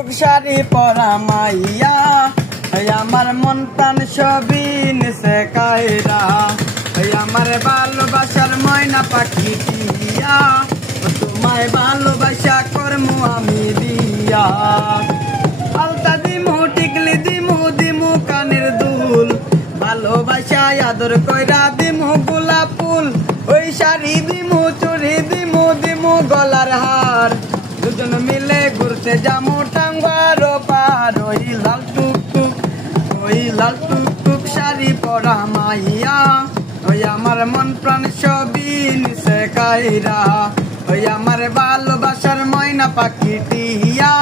টুক শাড়ি পরা মাইয়া, আমার মন প্রাণ সবই নিছে কায়রা। আমার ভালোবাসার ময়না পাখি টিয়া, তোমায় ভালোবাসা করমু আমি দিয়া। আলতা দিমু টিকলি দিমু দিমু কানের দুল, ভালোবাসায় আদর কইরা দিমু গোলাপ ফুল। ওই শাড়ি দিমু চুড়ি দিমু দিমু গলার হার, দুজন মিলে ঘুরতে যামু টাঙ্গার পার। ওই লাল টুকটুক, ওই লাল টুকটুক শাড়ি পরা মাইয়া, ওই আমার মন প্রাণ সবই নিছে কায়রা। ওই আমার ভালোবাসার ময়না পাখি টিয়া,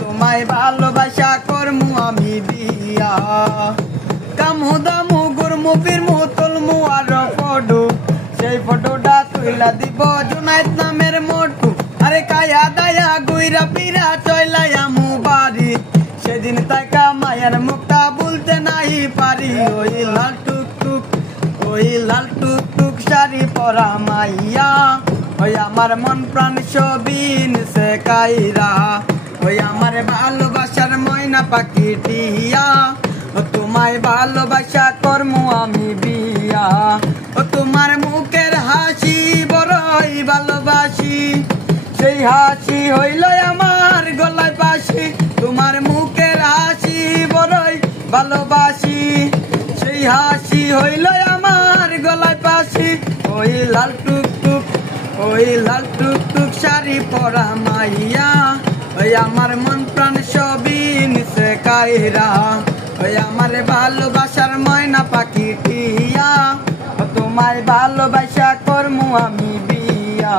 তোমায় ভালোবাসা করমু আমি বিয়া। কামু দামু গুরমু ফিরমু তুলমু আর ফটো, সেই ফটোটা তুইলা দিব জুনাইদ নামের মোটু। আরে কায়া দায়া গুইরা পিরা চইলাই আমু বাড়ি, সেদিন তাইকা মায়ের মুখটা বলতে নাই পারি। ওই লাল টুকটুক, ওই লাল টুকটুক শাড়ি পরা মাইয়া, ওই আমার মন প্রাণ সবই নিছে কায়রা। ওই আমার ভালোবাসার ময়না পাখি টিয়া, তোমায় ভালোবাসা করমু আমি বিয়া। তোমার মুখের হাসি বড়ই ভালোবাসি, সেই হাসি হইল আমার গলায় বাঁশি। তোমার মুখের হাসি বড়ই ভালোবাসি, সেই হাসি হইল আমার গলায় বাঁশি। ওই লাল টুকটুক, ওই লাল টুকটুক শাড়ি পরা মাইয়া, ওই আমার মন প্রাণ সবই নিছে কায়রা। ওই আমার ভালোবাসার ময়না পাখি টিয়া, তোমায় ভালোবাসা করমু আমি বিয়া।